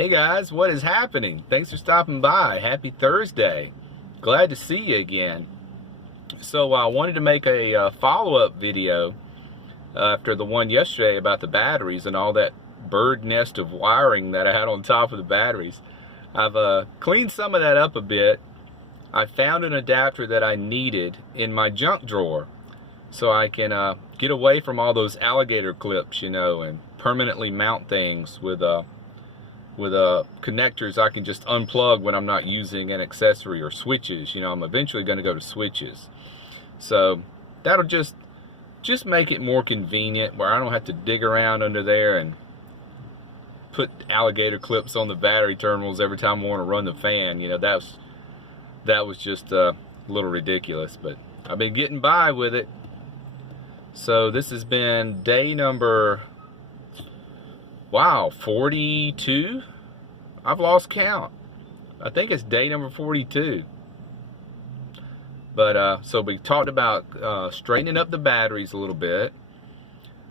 Hey guys, what is happening? Thanks for stopping by. Happy Thursday. Glad to see you again. So I wanted to make a follow-up video after the one yesterday about the batteries and all that bird nest of wiring that I had on top of the batteries. I've cleaned some of that up a bit. I found an adapter that I needed in my junk drawer so I can get away from all those alligator clips, and permanently mount things with connectors I can just unplug when I'm not using an accessory, or switches. I'm eventually going to go to switches. So that'll just make it more convenient, where I don't have to dig around under there and put alligator clips on the battery terminals every time I want to run the fan. That was just a little ridiculous, but I've been getting by with it. So this has been day number 42. I've lost count. I think it's day number 42. But so we talked about straightening up the batteries a little bit.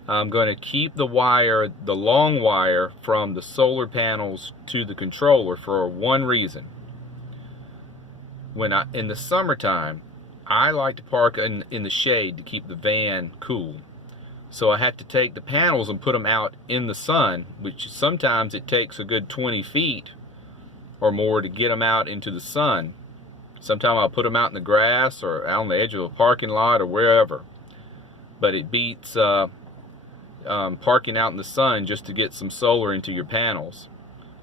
I'm going to keep the wire, the long wire, from the solar panels to the controller for one reason. In the summertime, I like to park in the shade to keep the van cool. So I have to take the panels and put them out in the sun, which sometimes it takes a good 20 feet or more to get them out into the sun. Sometimes I'll put them out in the grass or out on the edge of a parking lot or wherever. But it beats parking out in the sun just to get some solar into your panels.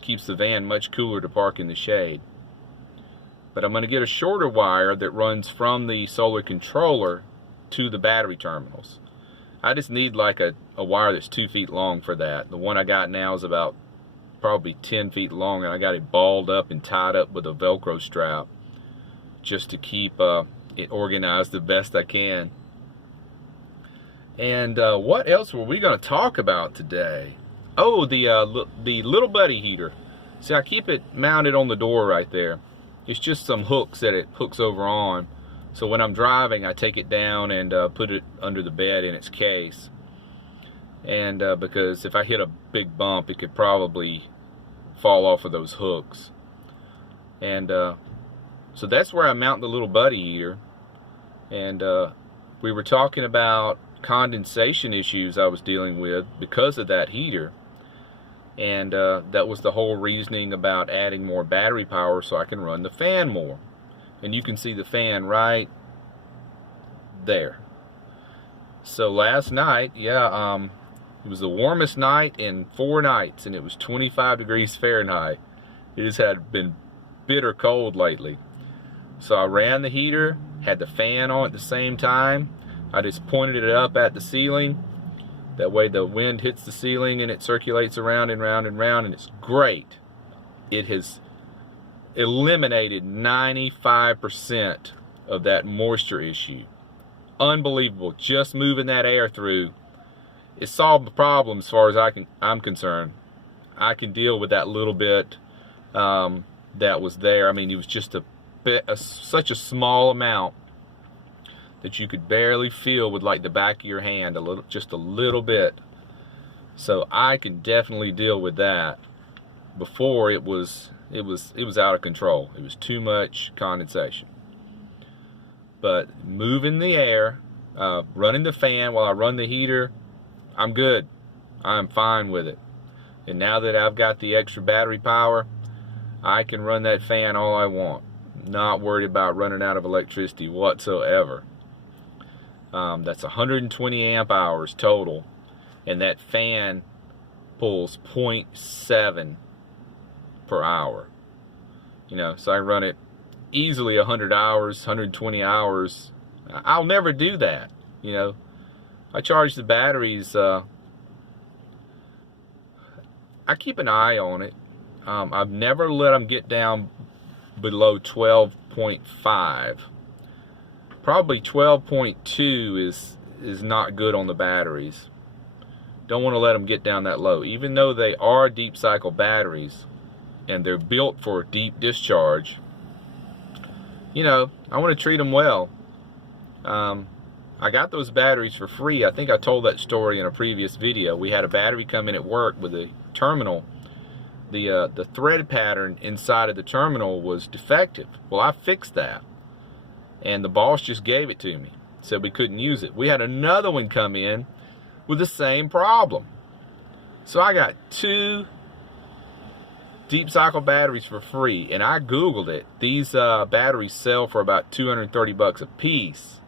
Keeps the van much cooler to park in the shade. But I'm going to get a shorter wire that runs from the solar controller to the battery terminals. I just need like a wire that's 2 feet long for that. The one I got now is about probably 10 feet long, and I got it balled up and tied up with a Velcro strap just to keep it organized the best I can. And what else were we going to talk about today? Oh, the little buddy heater. See, I keep it mounted on the door right there. It's just some hooks that it hooks over on. So when I'm driving, I take it down and put it under the bed in its case. And because if I hit a big bump, it could probably fall off of those hooks. And so that's where I mount the little buddy heater. And we were talking about condensation issues I was dealing with because of that heater. And that was the whole reasoning about adding more battery power so I can run the fan more. And you can see the fan right there. So last night, it was the warmest night in 4 nights, and it was 25 degrees Fahrenheit. It has been bitter cold lately. So I ran the heater, had the fan on at the same time. I just pointed it up at the ceiling. That way the wind hits the ceiling and it circulates around and round and round, and it's great. It has eliminated 95% of that moisture issue. Unbelievable. Just moving that air through, it solved the problem as far as I'm concerned. I can deal with that little bit that was there. I mean, it was just such a small amount that you could barely feel with like the back of your hand, just a little bit. So I can definitely deal with that. Before it was out of control. It was too much condensation. But moving the air, running the fan while I run the heater, I'm good. I'm fine with it. And now that I've got the extra battery power, I can run that fan all I want. Not worried about running out of electricity whatsoever. That's 120 amp hours total, and that fan pulls 0.7 per hour. So I run it easily 100 hours, 120 hours. I'll never do that. I charge the batteries. I keep an eye on it. I've never let them get down below 12.5. Probably 12.2 is not good on the batteries. Don't want to let them get down that low, even though they are deep cycle batteries and they're built for deep discharge. I want to treat them well. I got those batteries for free. I think I told that story in a previous video. We had a battery come in at work with a terminal the thread pattern inside of the terminal was defective. Well, I fixed that, and the boss just gave it to me, said we couldn't use it. We had another one come in with the same problem. So I got 2 deep cycle batteries for free, and I googled it. These batteries sell for about 230 bucks a piece.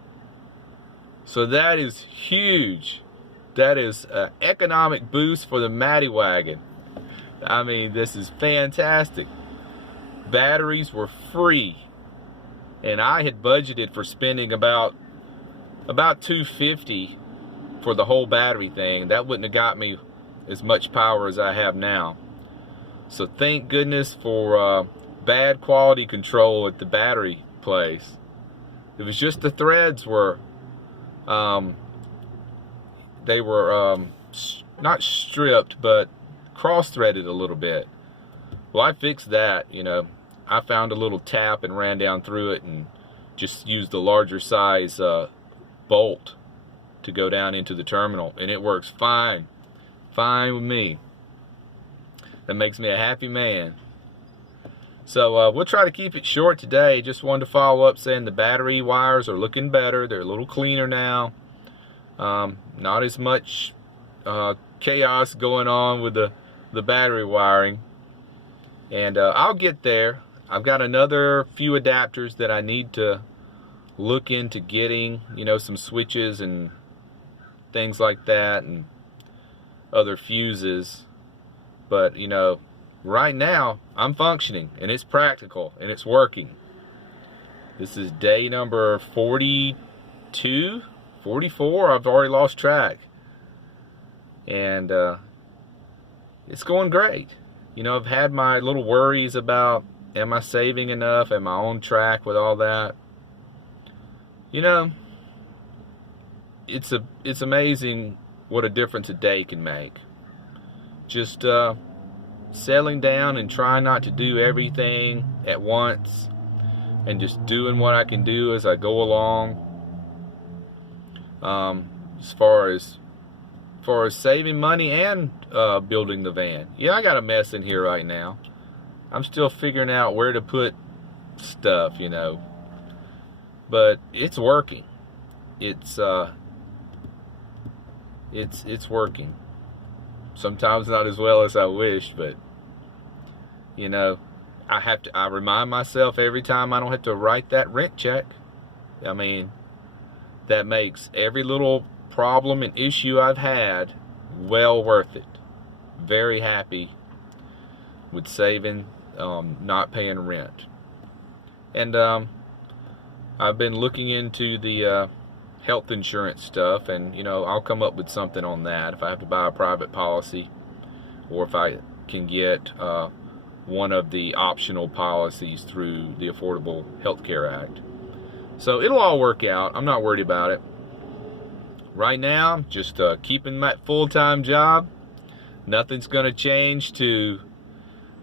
So that is huge. That is an economic boost for the Matty Wagon. I mean, this is fantastic. Batteries were free, and I had budgeted for spending about $250 for the whole battery thing. That wouldn't have got me as much power as I have now. So thank goodness for bad quality control at the battery place. It was just the threads were they were not stripped, but cross-threaded a little bit. Well, I fixed that. You know, I found a little tap and ran down through it and just used the larger size bolt to go down into the terminal, and it works fine with me. That makes me a happy man. So we'll try to keep it short today. Just wanted to follow up saying the battery wires are looking better. They're a little cleaner now. Not as much chaos going on with the battery wiring. And I'll get there. I've got another few adapters that I need to look into getting, you know, some switches and things like that, and other fuses. But, you know, right now I'm functioning, and it's practical, and it's working. This is day number 42, 44. I've already lost track. And it's going great. You know, I've had my little worries about, am I saving enough? Am I on track with all that? You know, it's amazing what a difference a day can make. Just settling down and trying not to do everything at once, and just doing what I can do as I go along. As far as saving money and building the van. Yeah, I got a mess in here right now. I'm still figuring out where to put stuff, you know. But it's working. It's working. Sometimes not as well as I wish, but you know, I remind myself every time I don't have to write that rent check. I mean, that makes every little problem and issue I've had well worth it. Very happy with saving, not paying rent. And I've been looking into the health insurance stuff, and you know, I'll come up with something on that if I have to buy a private policy, or if I can get one of the optional policies through the Affordable Health Care Act. So it'll all work out. I'm not worried about it. Right now, just keeping my full-time job. Nothing's going to change to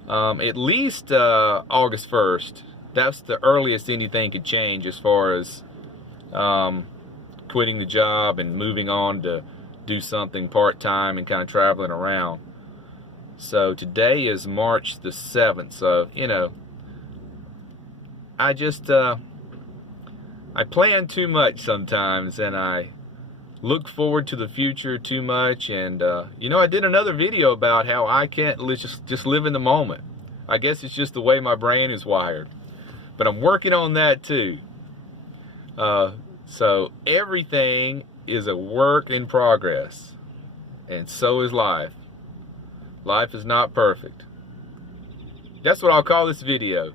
at least August 1st. That's the earliest anything could change as far as quitting the job and moving on to do something part-time and kind of traveling around. So today is March the 7th. So, you know, I just I plan too much sometimes, and I look forward to the future too much. And you know, I did another video about how I can't just live in the moment. I guess it's just the way my brain is wired, but I'm working on that too. So everything is a work in progress, and so is life. Life is not perfect. That's what I'll call this video.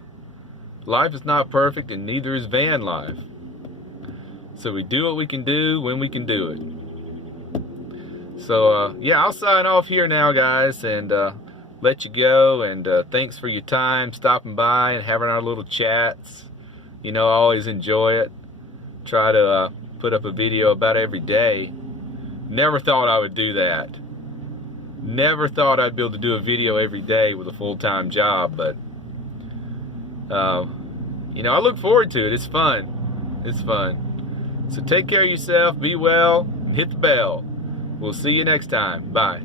Life is not perfect, and neither is van life. So we do what we can do when we can do it. So yeah, I'll sign off here now, guys, and let you go. And thanks for your time stopping by and having our little chats. You know, I always enjoy it. Try to put up a video about every day. Never thought I would do that. Never thought I'd be able to do a video every day with a full-time job, but you know, I look forward to it. It's fun. It's fun. So take care of yourself, be well, and hit the bell. We'll see you next time. Bye.